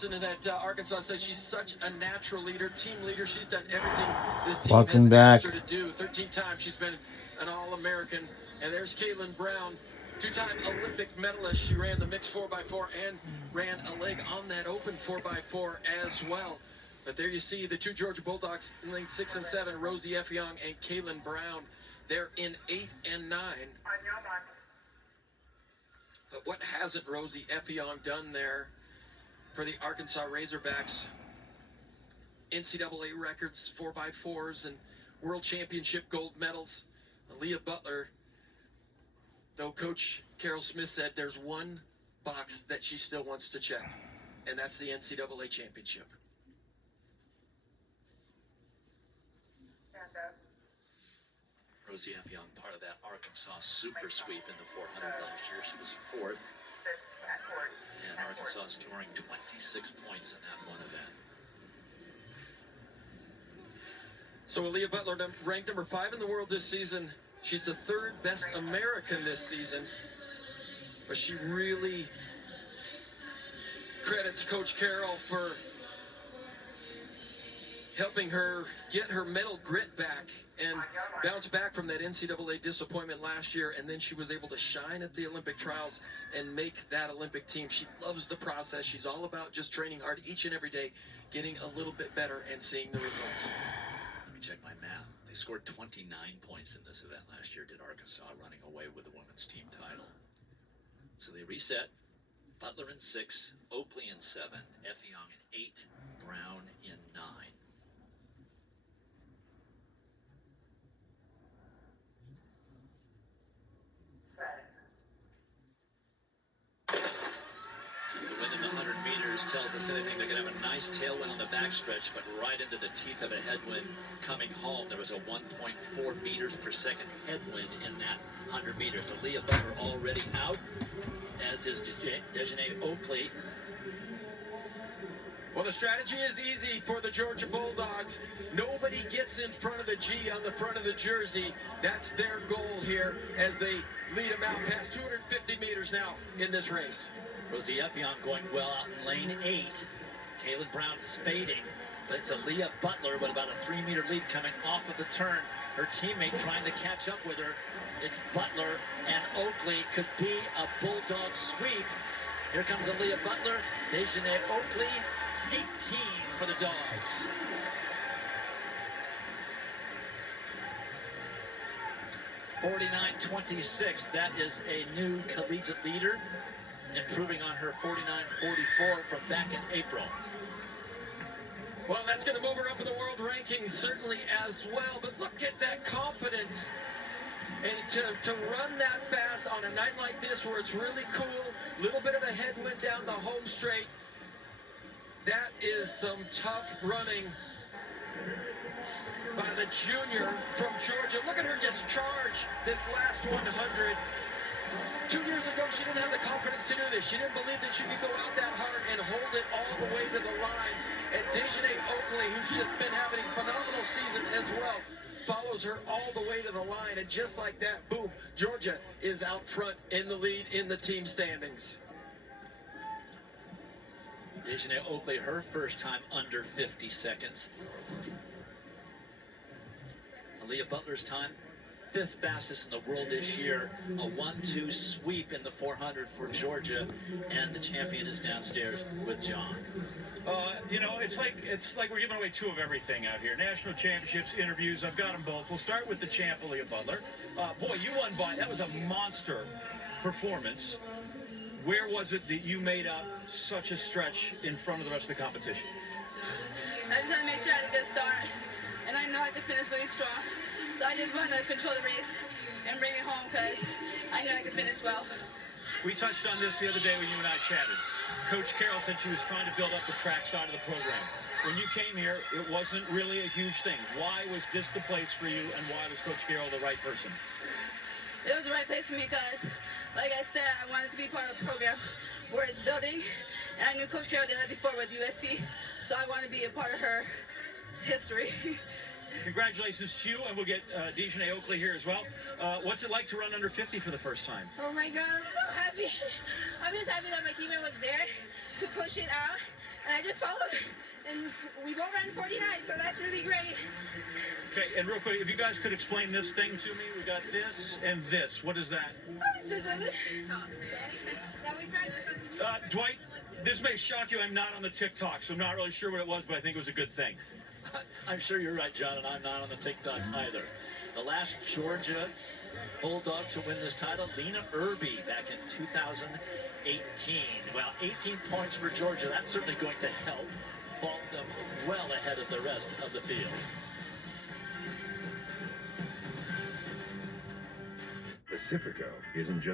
Johnson in that Arkansas says she's such a natural leader, team leader. She's done everything this team Welcome has back. asked her to do. 13 times she's been an All-American. And there's Caitlin Brown, two-time Olympic medalist. She ran the mixed 4x4 and ran a leg on that open 4x4 as well. But there you see the two Georgia Bulldogs in lanes 6 and 7, Rosie Effiong and Caitlin Brown. They're in 8 and 9. But what hasn't Rosie Effiong done there for the Arkansas Razorbacks? NCAA records, 4x4s, and World Championship gold medals. Leah Butler, though Coach Carol Smith said there's one box that she still wants to check, and that's the NCAA championship. Rosie Effiong, part of that Arkansas super sweep in the 400 last year. She was 4th, and Arkansas scoring 26 points in that one event. So Leah Butler ranked number 5 in the world this season. She's the 3rd best American this season, but she really credits Coach Carroll for helping her get her mental grit back and bounce back from that NCAA disappointment last year, and then she was able to shine at the Olympic trials and make that Olympic team. She loves the process. She's all about just training hard each and every day, getting a little bit better and seeing the results. Let me check my math. They scored 29 points in this event last year, did Arkansas, running away with the women's team title. So they reset. Butler in 6, Oakley in 7, Effiong in 8, Brown in 9. Tells us anything, they're going to have a nice tailwind on the backstretch, but right into the teeth of a headwind coming home. There was a 1.4 meters per second headwind in that 100 meters. Leah Butler already out, as is Dejanay Oakley. Well, the strategy is easy for the Georgia Bulldogs. Nobody gets in front of the G on the front of the jersey. That's their goal here as they lead them out past 250 meters now in this race. Rosie Effiong going well out in lane 8. Caitlin Brown is fading, but it's Leah Butler with about a 3-meter lead coming off of the turn. Her teammate trying to catch up with her. It's Butler and Oakley. Could be a Bulldog sweep. Here comes Leah Butler. Dejanay Oakley, 18 for the Dogs. (49.26). That is a new collegiate leader, improving on her 49.44 from back in April. Well, that's going to move her up in the world rankings certainly as well, but look at that confidence. And to run that fast on a night like this where it's really cool, little bit of a headwind down the home straight, that is some tough running by the junior from Georgia. Look at her just charge this last 100. 2 years ago, she didn't have the confidence to do this. She didn't believe that she could go out that hard and hold it all the way to the line. And Dejanay Oakley, who's just been having a phenomenal season as well, follows her all the way to the line. And just like that, boom, Georgia is out front in the lead in the team standings. Dejanay Oakley, her first time under 50 seconds. Leah Butler's time, 5th fastest in the world this year. A 1-2 sweep in the 400 for Georgia, and the champion is downstairs with John. You know, it's like we're giving away 2 of everything out here. National championships, interviews, I've got them both. We'll start with the champ, Leah Butler. Boy, you won by, that was a monster performance. Where was it that you made up such a stretch in front of the rest of the competition? I just had to make sure I had a good start, and I know I could finish really strong. So I just wanted to control the race and bring it home because I knew I could finish well. We touched on this the other day when you and I chatted. Coach Carroll said she was trying to build up the track side of the program. When you came here, it wasn't really a huge thing. Why was this the place for you, and why was Coach Carroll the right person? It was the right place for me because, like I said, I wanted to be part of a program where it's building, and I knew Coach Carroll did that before with USC, so I wanted to be a part of her history. Congratulations to you, and we'll get Dejanay Oakley here as well. What's it like to run under 50 for the first time? Oh my God, I'm so happy. I'm just happy that my teammate was there to push it out, and I I just followed, and we both ran 49, so that's really great. Okay, and real quick, if you guys could explain this thing to me, we got this and this. What is that? It's just a that we practiced. Dwight, this may shock you. I'm not on the TikTok, so I'm not really sure what it was, but I think it was a good thing. I'm sure you're right, John, and I'm not on the TikTok either. The last Georgia Bulldog to win this title, Lena Irby, back in 2018. Well, 18 points for Georgia. That's certainly going to help vault them well ahead of the rest of the field. Pacifico isn't just